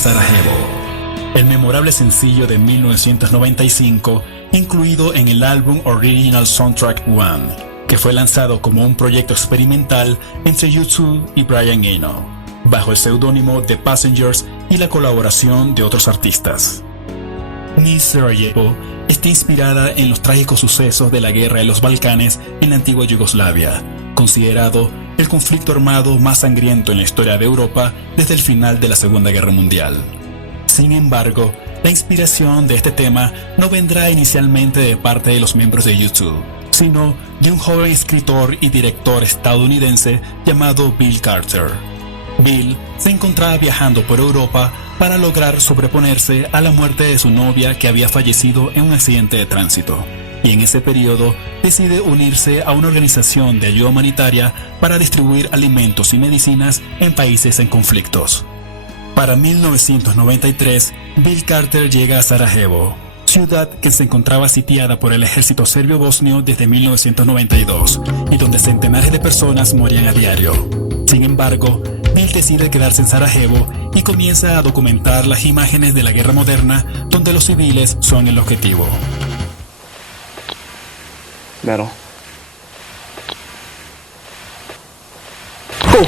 Sarajevo, el memorable sencillo de 1995 incluido en el álbum Original Soundtrack 1, que fue lanzado como un proyecto experimental entre U2 y Brian Eno, bajo el seudónimo The Passengers y la colaboración de otros artistas. Miss Sarajevo está inspirada en los trágicos sucesos de la guerra de los Balcanes en la antigua Yugoslavia, considerado el conflicto armado más sangriento en la historia de Europa desde el final de la Segunda Guerra Mundial. Sin embargo, la inspiración de este tema no vendrá inicialmente de parte de los miembros de U2, sino de un joven escritor y director estadounidense llamado Bill Carter. Bill se encontraba viajando por Europa para lograr sobreponerse a la muerte de su novia que había fallecido en un accidente de tránsito, y en ese periodo decide unirse a una organización de ayuda humanitaria para distribuir alimentos y medicinas en países en conflictos. Para 1993, Bill Carter llega a Sarajevo, ciudad que se encontraba sitiada por el ejército serbio-bosnio desde 1992 y donde centenares de personas morían a diario. Sin embargo, Bill decide quedarse en Sarajevo y comienza a documentar las imágenes de la guerra moderna donde los civiles son el objetivo. Metal. Go!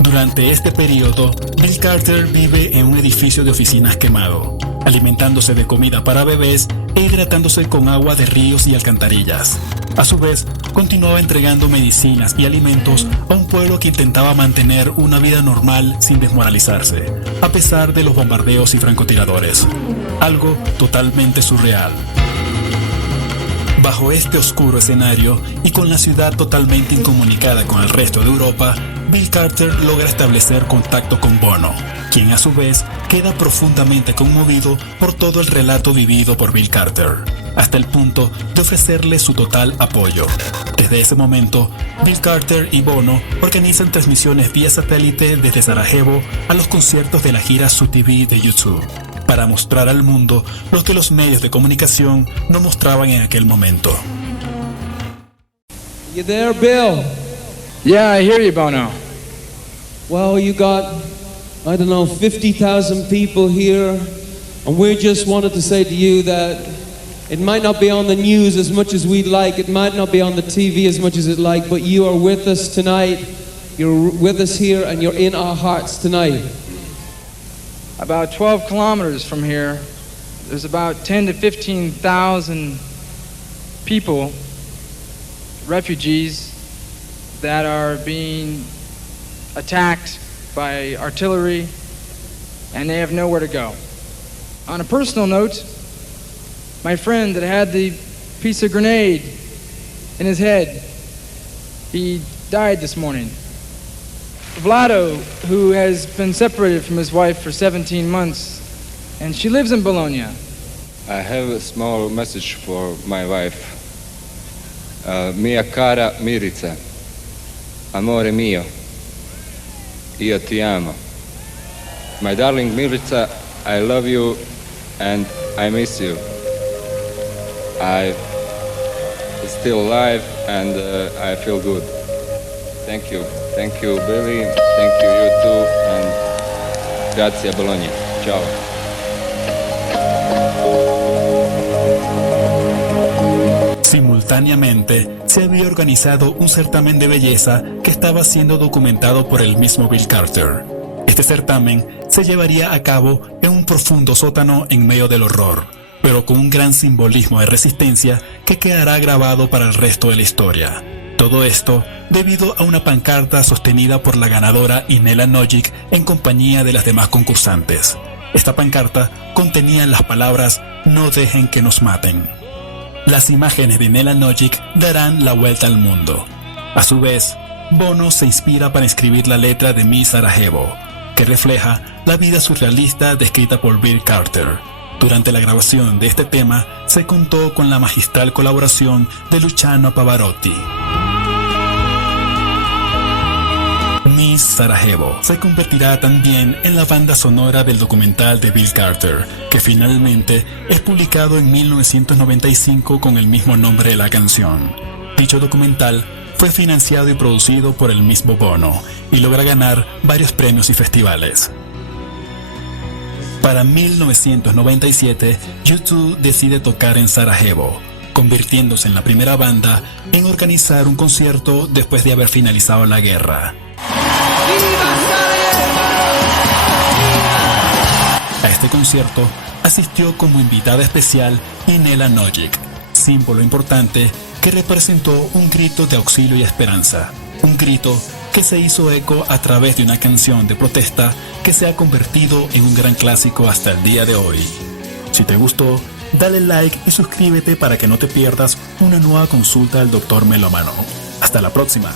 Durante este periodo, Bill Carter vive en un edificio de oficinas quemado, alimentándose de comida para bebés e hidratándose con agua de ríos y alcantarillas. A su vez, continuaba entregando medicinas y alimentos a un pueblo que intentaba mantener una vida normal sin desmoralizarse, a pesar de los bombardeos y francotiradores. Algo totalmente surreal. Bajo este oscuro escenario y con la ciudad totalmente incomunicada con el resto de Europa, Bill Carter logra establecer contacto con Bono, quien a su vez queda profundamente conmovido por todo el relato vivido por Bill Carter, hasta el punto de ofrecerle su total apoyo. Desde ese momento, Bill Carter y Bono organizan transmisiones vía satélite desde Sarajevo a los conciertos de la gira Su TV de U2, para mostrar al mundo lo que los medios de comunicación no mostraban en aquel momento. You there, Bill? Yeah, I hear you, Bono. Well, you got, 50,000 people here, and we just wanted to say to you that it might not be on the news as much as we'd like, it might not be on the TV as much as it'd like, but you are with us tonight, you're with us here, and you're in our hearts tonight. About 12 kilometers from here, there's about 10 to 15,000 people, refugees, that are being attacked by artillery, and they have nowhere to go. On a personal note, my friend that had the piece of grenade in his head, he died this morning. Vlado, who has been separated from his wife for 17 months, and she lives in Bologna. I have a small message for my wife. Mia cara Mirica, amore mio, io ti amo. My darling Mirica, I love you and I miss you. I'm still alive and I feel good. Thank you, Billy. Thank you too, and grazie Bologna. Ciao. Simultáneamente, se había organizado un certamen de belleza que estaba siendo documentado por el mismo Bill Carter. Este certamen se llevaría a cabo en un profundo sótano en medio del horror, pero con un gran simbolismo de resistencia que quedará grabado para el resto de la historia. Todo esto debido a una pancarta sostenida por la ganadora Inela Nojic en compañía de las demás concursantes. Esta pancarta contenía las palabras "No dejen que nos maten". Las imágenes de Inela Nojic darán la vuelta al mundo. A su vez, Bono se inspira para escribir la letra de Miss Sarajevo, que refleja la vida surrealista descrita por Bill Carter. Durante la grabación de este tema se contó con la magistral colaboración de Luciano Pavarotti. Miss Sarajevo se convertirá también en la banda sonora del documental de Bill Carter, que finalmente es publicado en 1995 con el mismo nombre de la canción. Dicho documental fue financiado y producido por el mismo Bono y logra ganar varios premios y festivales. Para 1997, U2 decide tocar en Sarajevo, convirtiéndose en la primera banda en organizar un concierto después de haber finalizado la guerra. A este concierto asistió como invitada especial Inela Nojic, símbolo importante que representó un grito de auxilio y esperanza, un grito que se hizo eco a través de una canción de protesta que se ha convertido en un gran clásico hasta el día de hoy. Si te gustó, dale like y suscríbete para que no te pierdas una nueva consulta al Dr. Melómano. Hasta la próxima.